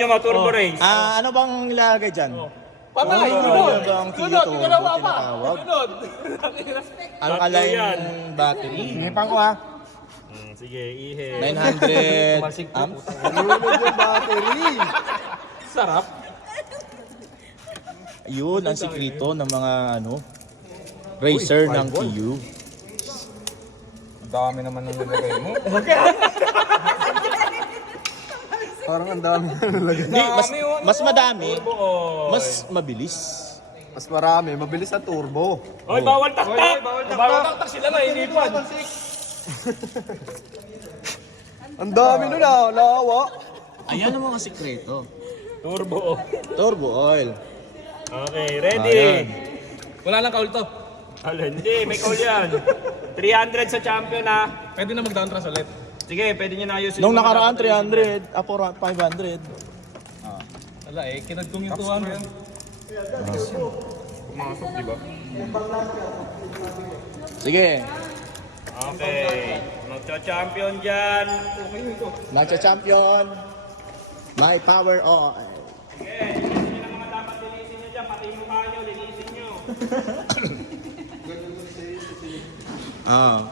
Yung mga turbo race. Ano bang ilalagay dyan? Patay, Ano sunod. bang Sunod, turbo ikalawa pa. tinatawag? Sunod. Alkaline yan. battery. Hinipan ko ha. Sige, ihe. 900 amps. Nalulog yung battery. Sarap. Yun ang sikrito ng mga racer ng TU. Ang dami naman ng nilagay mo. Parang ang dami na nilagay. Hindi, mas madami, Oo. mas mabilis. Mas marami, mabilis ang turbo. Oy, bawal taktak! Bawal taktak sila na, inipan. Ang dami nun lawa. Ayan ang mga sikreto. Turbo. Turbo oil. Okay, ready? Ayan. Wala lang kaul to. Hala, hindi, may call yan. 300 sa champion ha. Pwede na mag-down thrust ulit. Sige, pwede nyo na ayusin. Nung yung mga nakaraan dapat 300, 500. Wala eh, kinagkong yung 200. Pumasok, di ba? Sige, Okay. Magcha-champion dyan. nagcha-champion. My power oil. Sige, linisin nyo ng mga dapat linisin nyo dyan. Pati yung mukha nyo, linisin nyo.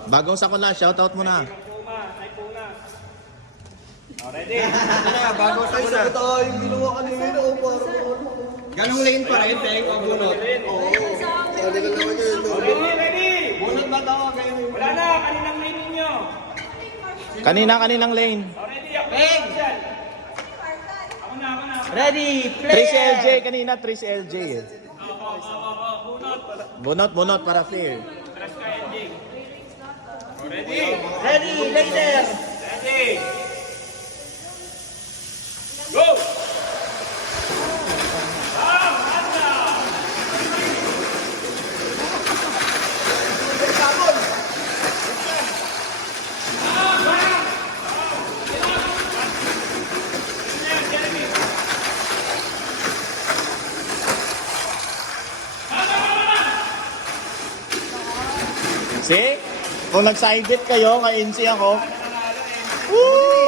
Bagong sakula, shoutout mo na. Puma, ay Puma. Oh, ready? Bago sa isa. Ito yung ginawa kanina. Ganong lane pa rin, tayo pabunot. Ready, ready? Bunot ba tawag kayo? Wala na, kaninang lane ninyo. Kaninang lane. Oh, ready, ako dyan. Ako na. Ready, 3 LJ kanina, 3 LJ eh. Bunot para fair. Press ka, LJ. Oh, ready? Ready, later. Ready? Go! See? Kung nag-side bet kayo, ka-NC ako. Woo!